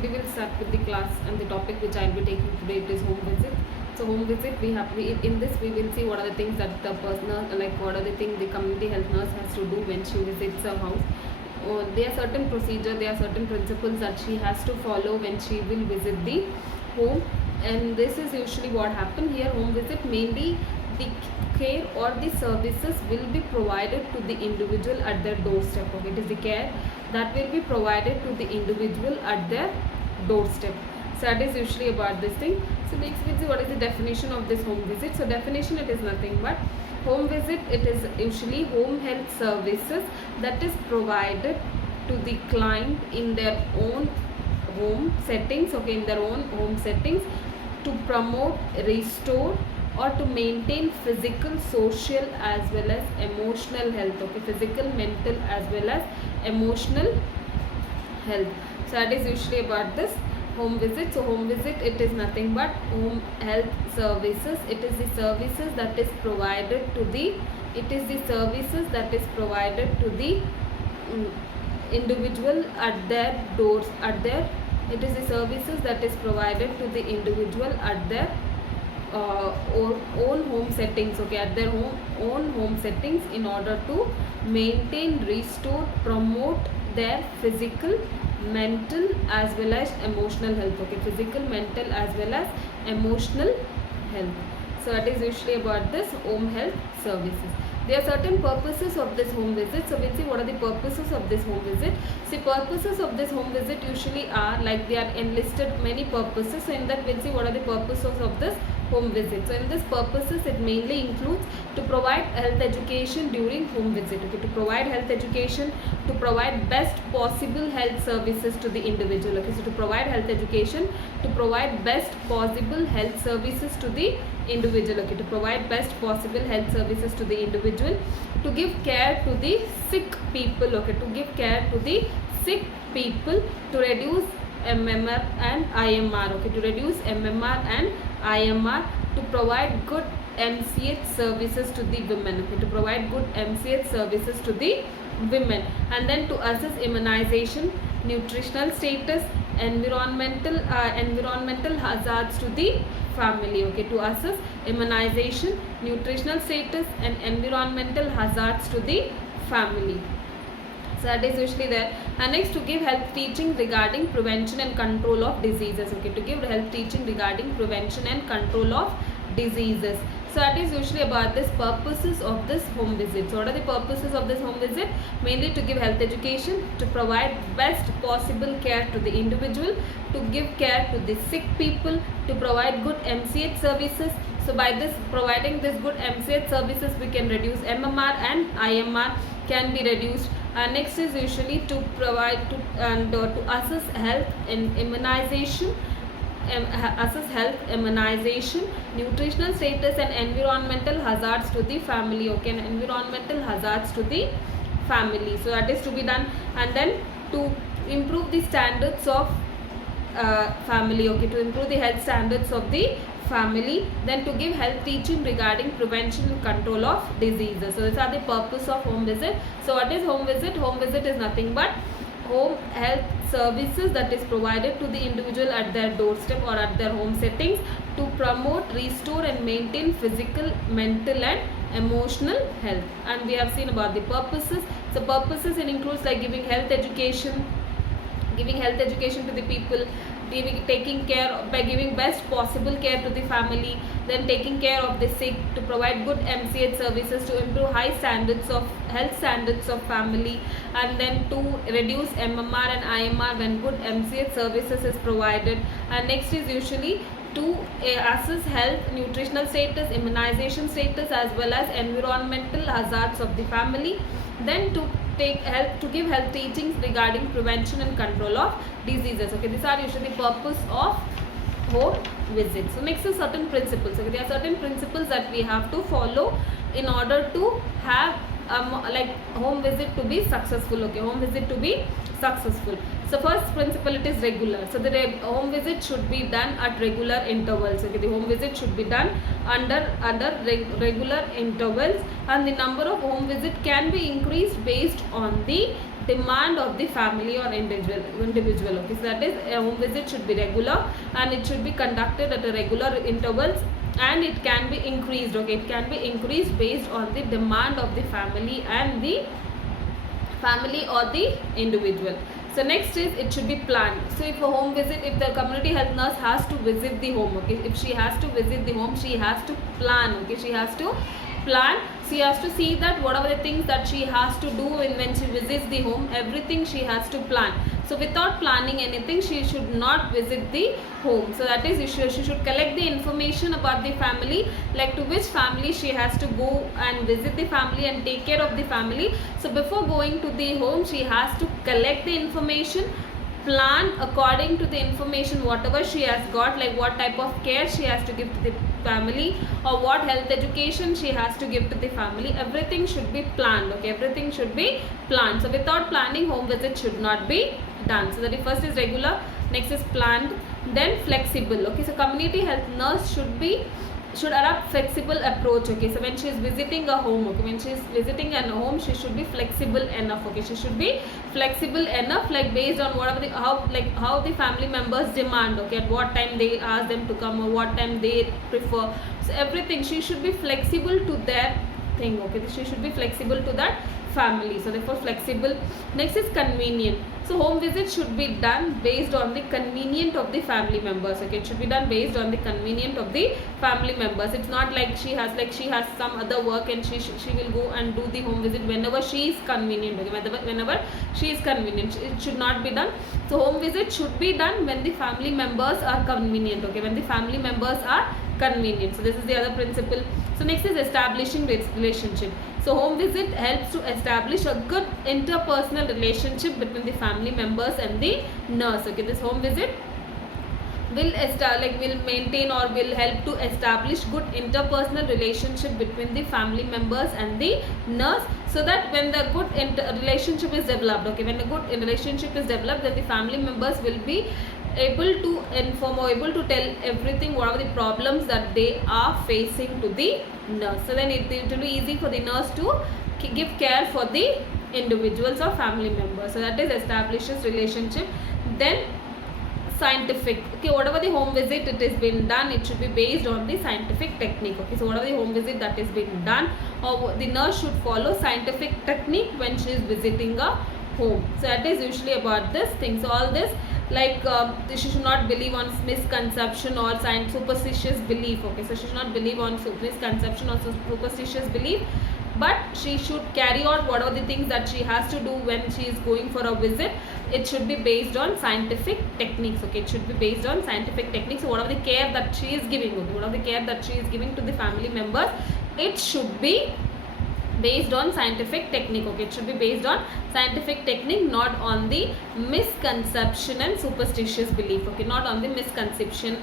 today we'll start with the class, and the topic which I'll be taking today, it is home visit. So home visit, in this we will see what are the things that the personal, like what are the things the community health nurse has to do when she visits a house. There are certain procedure, there are certain principles that she has to follow when she will visit the home, and this is usually what happen here. Home visit, mainly the care or the services will be provided to the individual at their doorstep. Okay, it is the care that will be provided to the individual at their doorstep. So that is usually about this thing. So next we'll see what is the definition of this home visit. So definition, it is nothing but home visit, it is usually home health services that is provided to the client in their own home settings. Okay, in their own home settings, to promote, restore, or to maintain physical, social as well as emotional health. Okay, physical, mental as well as emotional health. So that is usually about this home visit. So home visit, it is nothing but home health services. It is the services that is provided to the individual at their doors, it is the services that is provided to the individual at their own home settings. Okay, at their own home settings, in order to maintain, restore, promote their physical, mental as well as emotional health. Okay, physical, mental as well as emotional health. So that is usually about this home health services. There are certain purposes of this home visit. So we'll see what are the purposes of this home visit. See, purposes of this home visit usually are, like, they are enlisted many purposes. So in that we'll see what are the purposes of this home visit. So in this purposes, it mainly includes to provide health education during home visit. Okay, to provide health education, to provide best possible health services to the individual. Okay, so to provide health education, to provide best possible health services to the individual. Okay, to provide best possible health services to the individual, to give care to the sick people. Okay, to give care to the sick people, to reduce MMR and IMR. Okay, to reduce MMR and IMR, to provide good MCH services to the women. Okay, to provide good MCH services to the women, and then to assess immunization, nutritional status, environmental hazards to the family. Okay, to assess immunization, nutritional status and environmental hazards to the family. So that is usually there. And next, to give health teaching regarding prevention and control of diseases. Okay, to give health teaching regarding prevention and control of diseases. So that is usually about this purposes of this home visit. So what are the purposes of this home visit? Mainly to give health education, to provide best possible care to the individual, to give care to the sick people, to provide good MCH services. So by this, providing this good MCH services, we can reduce MMR and IMR can be reduced. Next is usually to provide to assess health and immunization, nutritional status and environmental hazards to the family. Okay, and environmental hazards to the family. So that is to be done. And then to improve the standards of family. Okay, to improve the health standards of the family, then to give health teaching regarding prevention and control of diseases. So these are the purpose of home visit. So what is home visit? Home visit is nothing but home health services that is provided to the individual at their doorstep or at their home settings, to promote, restore and maintain physical, mental and emotional health. And we have seen about the purposes. So purposes, it includes like giving health education to the people, taking care by giving best possible care to the family, then taking care of the sick, to provide good MCH services, to improve high standards of health standards of family, and then to reduce MMR and IMR when good MCH services is provided. And next is usually to assess health, nutritional status, immunization status as well as environmental hazards of the family, then to give health teachings regarding prevention and control of diseases. Okay, these are usually the purpose of home visit. So next is certain principles. Okay, there are certain principles that we have to follow in order to have like home visit to be successful. Okay, home visit to be successful. So first principle, it is regular. So the home visit should be done at regular intervals. Okay, the home visit should be done under regular intervals, and the number of home visit can be increased based on the demand of the family or individual. Okay, so that is a home visit should be regular and it should be conducted at a regular intervals, and it can be increased. Okay, it can be increased based on the demand of the family and the family or the individual. So next is it should be planned. So if a home visit, if the community health nurse has to visit the home, okay, if she has to visit the home, she has to plan. Okay, she has to plan. She has to see that what are the things that she has to do when she visits the home. Everything she has to plan. So without planning anything, she should not visit the home. So that is, she should collect the information about the family, like to which family she has to go and visit the family and take care of the family. So before going to the home, she has to collect the information, plan according to the information whatever she has got, like what type of care she has to give to the family or what health education she has to give to the family. Everything should be planned. Okay, everything should be planned. So without planning, home visit should not be done. So that the first is regular, next is planned, then flexible. Okay, so community health nurse should adopt flexible approach. Okay, so when she is visiting a home, okay, when she is visiting a home, she should be flexible enough. Okay, she should be flexible enough, like based on whatever the how the family members demand. Okay, at what time they ask them to come or what time they prefer. So everything she should be flexible to their thing. Okay, she should be flexible to that family. So therefore flexible. Next is convenient. So home visit should be done based on the convenient of the family members. Okay, it should be done based on the convenient of the family members. It's not like she has some other work and she will go and do the home visit whenever she is convenient. Okay, whenever she is convenient, it should not be done. So home visit should be done when the family members are convenient. Okay, when the family members are convenient. So this is the other principle. So next is establishing relationship. So home visit helps to establish a good interpersonal relationship between the family members and the nurse. Okay, this home visit will maintain or will help to establish good interpersonal relationship between the family members and the nurse, so that when the good relationship is developed, okay, when a good relationship is developed, then the family members will be able to inform or able to tell everything, what are the problems that they are facing to the nurse. So then it will be easy for the nurse to give care for the individuals or family members. So that is establishes relationship. Then scientific. Okay, whatever the home visit it is been done, it should be based on the scientific technique. Okay, so whatever the home visit that is been done, or the nurse should follow scientific technique when she is visiting a home. So that is usually about this thing. So all this, like she should not believe on misconception or superstitious belief. Okay, so she should not believe on misconception or superstitious belief, but she should carry out whatever the things that she has to do when she is going for a visit. It should be based on scientific techniques. Okay, it should be based on scientific techniques. So whatever the care that she is giving, okay, whatever the care that she is giving to the family members, it should be based on scientific technique. Okay, it should be based on scientific technique, not on the misconception and superstitious belief. Okay, not on the misconception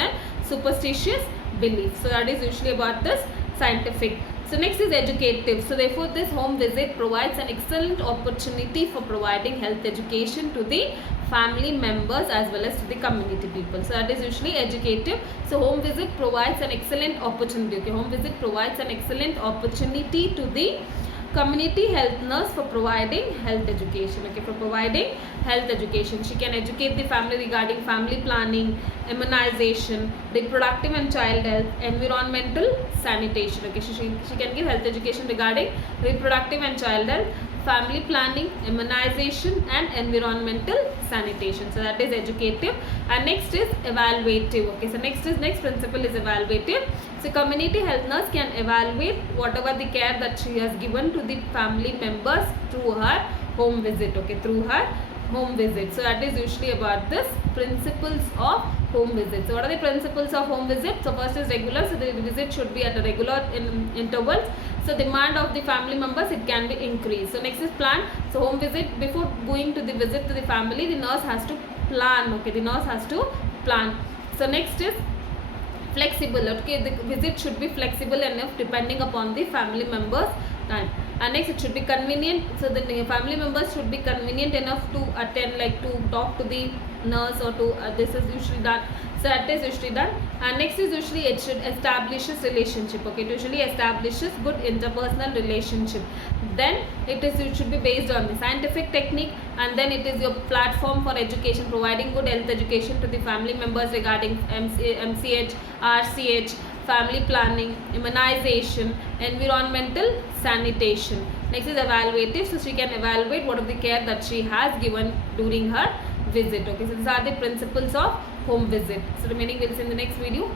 and superstitious belief. So that is usually about this scientific. So next is educative. So therefore this home visit provides an excellent opportunity for providing health education to the family members as well as to the community people. So that is usually educative. So home visit provides an excellent opportunity. Okay, home visit provides an excellent opportunity to the community health nurse for providing health education. Okay, for providing health education, she can educate the family regarding family planning, immunization, reproductive and child health, environmental sanitation. Okay, she can give health education regarding reproductive and child health, family planning, immunization and environmental sanitation. So that is educative. And next is evaluative. Okay, so next principle is evaluative. So community health nurse can evaluate whatever the care that she has given to the family members through her home visit. Okay, through her home visit. So that is usually about this principles of home visit. So what are the principles of home visit? So first is regular. So the visit should be at a regular intervals. So demand of the family members, it can be increased. So next is plan. So home visit, before going to the visit to the family, the nurse has to plan. Okay, the nurse has to plan. So next is flexible. Okay, the visit should be flexible enough depending upon the family members time. And next, it should be convenient. So the family members should be convenient enough to attend, like to talk to the nurse or to this is usually done. So that is usually done. And next is usually it should establishes relationship. Okay, it usually establishes good interpersonal relationship. Then it should be based on the scientific technique, and then it is your platform for education, providing good health education to the family members regarding MCH, RCH, family planning, immunization, environmental sanitation. Next is evaluative, so she can evaluate what of the care that she has given during her visit. Okay, so these are the principles of home visit. So remaining we'll see in the next video.